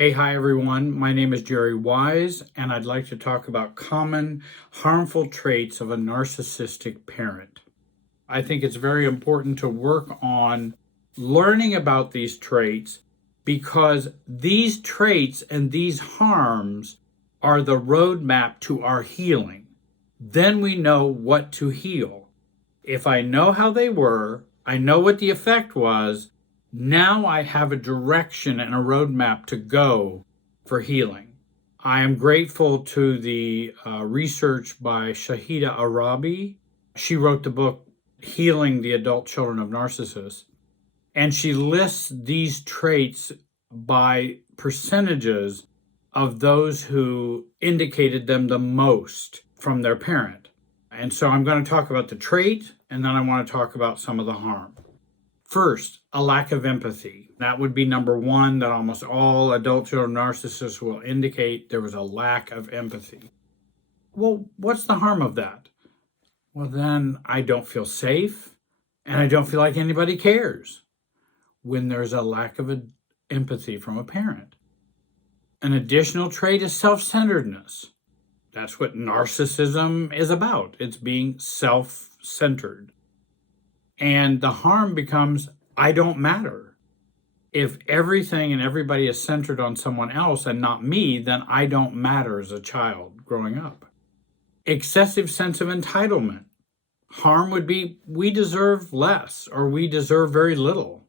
Hi everyone. My name is Jerry Wise, and I'd like to talk about common harmful traits of a narcissistic parent. I think it's very important to work on learning about these traits because these traits and these harms are the roadmap to our healing. Then we know what to heal. If I know how they were, I know what the effect was. Now I have a direction and a roadmap to go for healing. I am grateful to the research by Shahida Arabi. She wrote the book Healing the Adult Children of Narcissists, and she lists these traits by percentages of those who indicated them the most from their parent. And so I'm going to talk about the trait, and then I want to talk about some of the harm. First, a lack of empathy. That would be number one, that almost all adult children narcissists will indicate there was a lack of empathy. Well, what's the harm of that? Well, then I don't feel safe and I don't feel like anybody cares when there's a lack of empathy from a parent. An additional trait is self-centeredness. That's what narcissism is about. It's being self-centered. And the harm becomes, I don't matter. If everything and everybody is centered on someone else and not me, then I don't matter as a child growing up. Excessive sense of entitlement. Harm would be, we deserve less or we deserve very little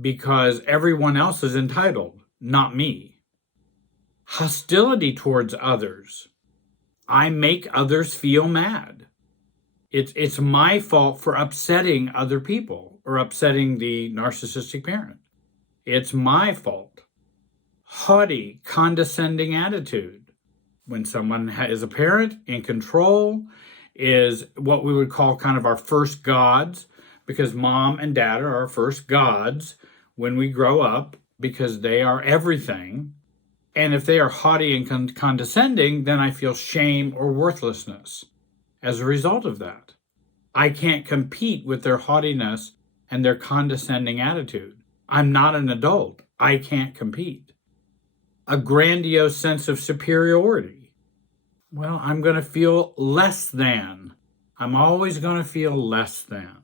because everyone else is entitled, not me. Hostility towards others. I make others feel mad. It's my fault for upsetting other people or upsetting the narcissistic parent. It's my fault. Haughty, condescending attitude. When someone is a parent in control is what we would call kind of our first gods, because mom and dad are our first gods when we grow up because they are everything. And if they are haughty and condescending, then I feel shame or worthlessness as a result of that. I can't compete with their haughtiness and their condescending attitude. I'm not an adult. I can't compete. A grandiose sense of superiority. Well, I'm going to feel less than. I'm always going to feel less than.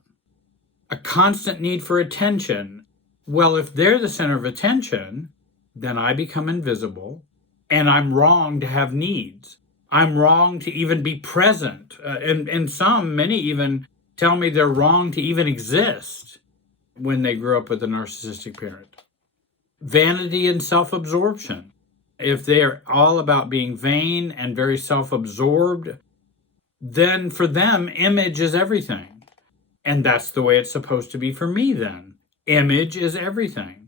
A constant need for attention. Well, if they're the center of attention, then I become invisible and I'm wrong to have needs. I'm wrong to even be present. And many even tell me they're wrong to even exist when they grew up with a narcissistic parent. Vanity and self-absorption. If they're all about being vain and very self-absorbed, then for them, image is everything. And that's the way it's supposed to be for me then. Image is everything.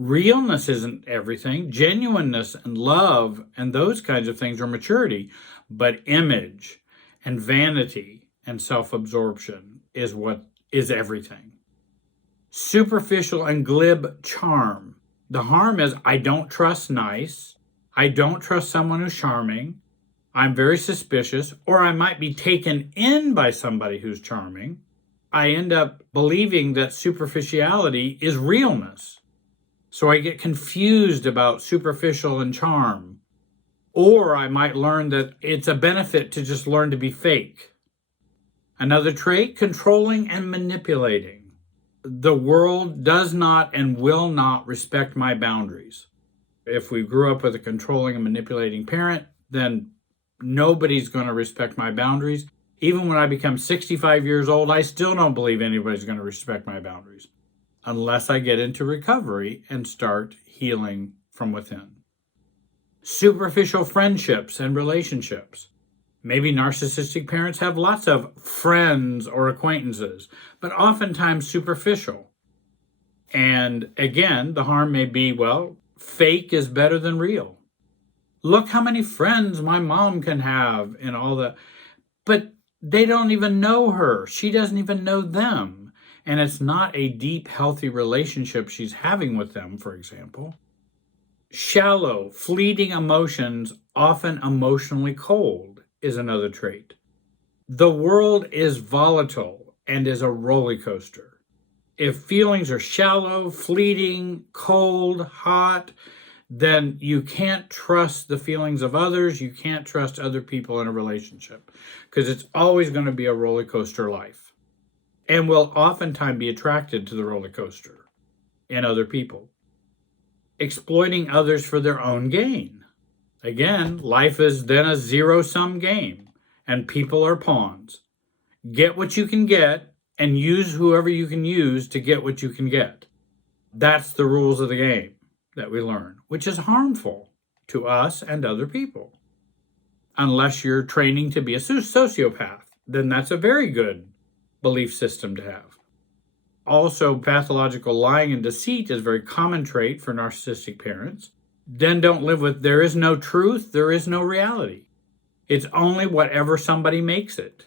Realness isn't everything. Genuineness and love and those kinds of things are maturity. But image and vanity and self-absorption is what is everything. Superficial and glib charm. The harm is I don't trust nice. I don't trust someone who's charming. I'm very suspicious, or I might be taken in by somebody who's charming. I end up believing that superficiality is realness. So I get confused about superficial and charm. Or I might learn that it's a benefit to just learn to be fake. Another trait, controlling and manipulating. The world does not and will not respect my boundaries. If we grew up with a controlling and manipulating parent, then nobody's going to respect my boundaries. Even when I become 65 years old, I still don't believe anybody's going to respect my boundaries, unless I get into recovery and start healing from within. Superficial friendships and relationships. Maybe narcissistic parents have lots of friends or acquaintances, but oftentimes superficial. And again, the harm may be, well, fake is better than real. Look how many friends my mom can have and all that. But they don't even know her. She doesn't even know them. And it's not a deep, healthy relationship she's having with them, for example. Shallow, fleeting emotions, often emotionally cold, is another trait. The world is volatile and is a roller coaster. If feelings are shallow, fleeting, cold, hot, then you can't trust the feelings of others. You can't trust other people in a relationship because it's always going to be a roller coaster life. And will oftentimes be attracted to the roller coaster in other people. Exploiting others for their own gain. Again, life is then a zero-sum game, and people are pawns. Get what you can get and use whoever you can use to get what you can get. That's the rules of the game that we learn, which is harmful to us and other people. Unless you're training to be a sociopath, then that's a very good belief system to have. Also, pathological lying and deceit is a very common trait for narcissistic parents. Then don't live with, there is no truth, there is no reality. It's only whatever somebody makes it.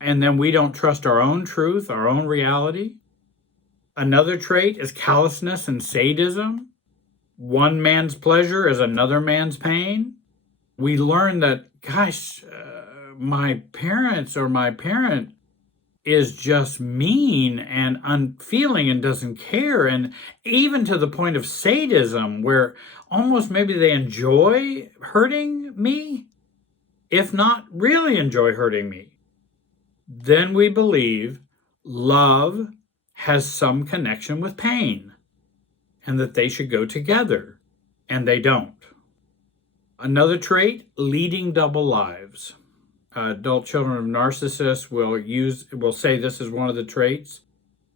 And then we don't trust our own truth, our own reality. Another trait is callousness and sadism. One man's pleasure is another man's pain. We learn that, gosh, my parents or my parent is just mean and unfeeling and doesn't care. And even to the point of sadism, where almost maybe they enjoy hurting me, if not really enjoy hurting me. Then we believe love has some connection with pain and that they should go together, and they don't. Another trait, leading double lives. Adult children of narcissists will say this is one of the traits,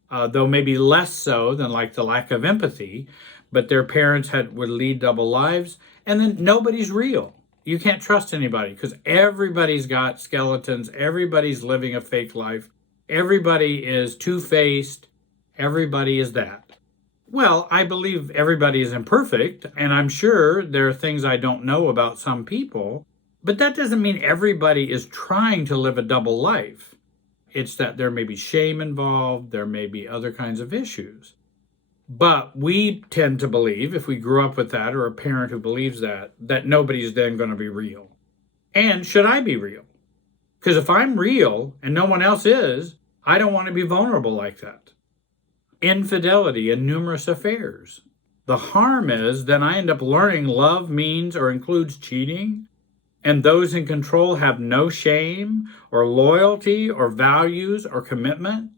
though maybe less so than like the lack of empathy, but their parents would lead double lives, and then nobody's real. You can't trust anybody because everybody's got skeletons. Everybody's living a fake life. Everybody is two-faced. Everybody is that. Well, I believe everybody is imperfect, and I'm sure there are things I don't know about some people, but that doesn't mean everybody is trying to live a double life. It's that there may be shame involved. There may be other kinds of issues. But we tend to believe, if we grew up with that, or a parent who believes that nobody's then going to be real. And should I be real? Because if I'm real and no one else is, I don't want to be vulnerable like that. Infidelity and numerous affairs. The harm is then I end up learning love means or includes cheating, and those in control have no shame or loyalty or values or commitment.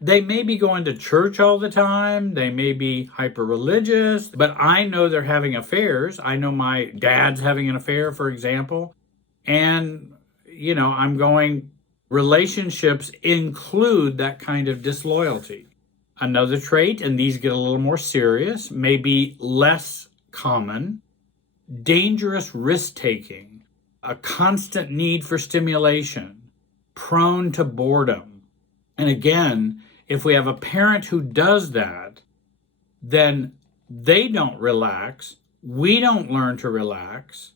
They may be going to church all the time. They may be hyper-religious, but I know they're having affairs. I know my dad's having an affair, for example. And, I'm going, relationships include that kind of disloyalty. Another trait, and these get a little more serious, may be less common, dangerous risk-taking, a constant need for stimulation, prone to boredom. And again, if we have a parent who does that, then they don't relax, we don't learn to relax,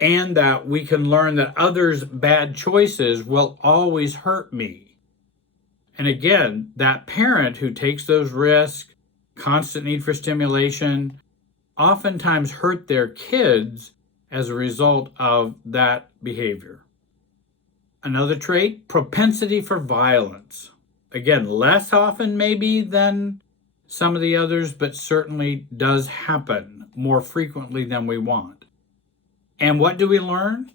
and that we can learn that others' bad choices will always hurt me. And again, that parent who takes those risks, constant need for stimulation, oftentimes hurt their kids as a result of that behavior. Another trait, propensity for violence. Again, less often maybe than some of the others, but certainly does happen more frequently than we want. And what do we learn?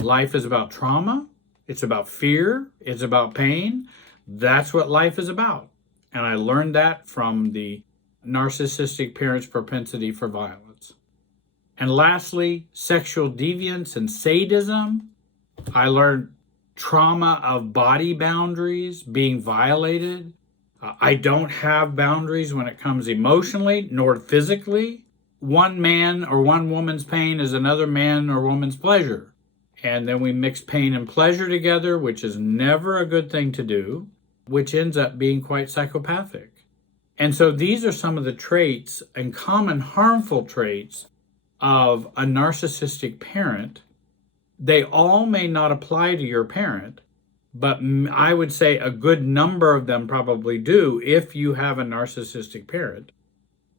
Life is about trauma. It's about fear. It's about pain. That's what life is about. And I learned that from the narcissistic parent's propensity for violence. And lastly, sexual deviance and sadism. I learned trauma of body boundaries being violated. I don't have boundaries when it comes emotionally nor physically. One man or one woman's pain is another man or woman's pleasure. And then we mix pain and pleasure together, which is never a good thing to do, which ends up being quite psychopathic. And so these are some of the traits and common harmful traits of a narcissistic parent. They all may not apply to your parent, but I would say a good number of them probably do if you have a narcissistic parent.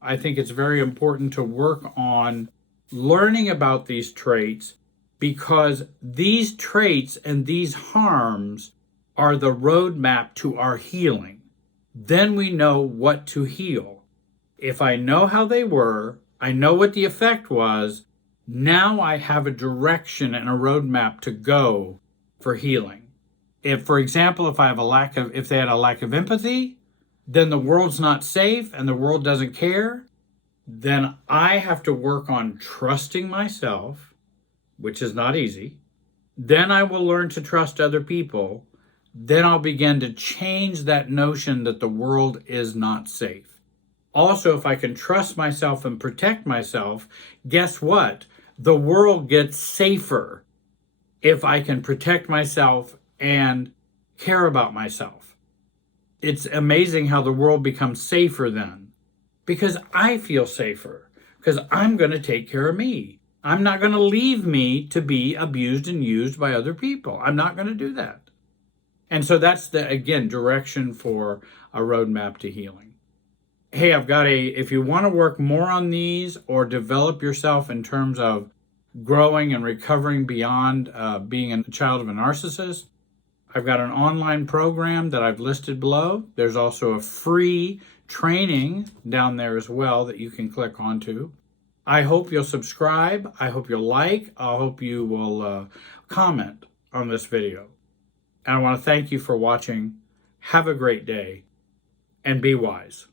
I think it's very important to work on learning about these traits because these traits and these harms are the roadmap to our healing. Then we know what to heal. If I know how they were, I know what the effect was. Now I have a direction and a roadmap to go for healing. If, for example, if they had a lack of empathy, then the world's not safe and the world doesn't care, then I have to work on trusting myself, which is not easy. Then I will learn to trust other people. Then I'll begin to change that notion that the world is not safe. Also, if I can trust myself and protect myself, guess what? The world gets safer if I can protect myself and care about myself. It's amazing how the world becomes safer then, because I feel safer, because I'm going to take care of me. I'm not going to leave me to be abused and used by other people. I'm not going to do that. And so that's again, direction for a roadmap to healing. Hey, if you want to work more on these or develop yourself in terms of growing and recovering beyond being a child of a narcissist, I've got an online program that I've listed below. There's also a free training down there as well that you can click onto. I hope you'll subscribe. I hope you'll like. I hope you will comment on this video. And I want to thank you for watching. Have a great day and be wise.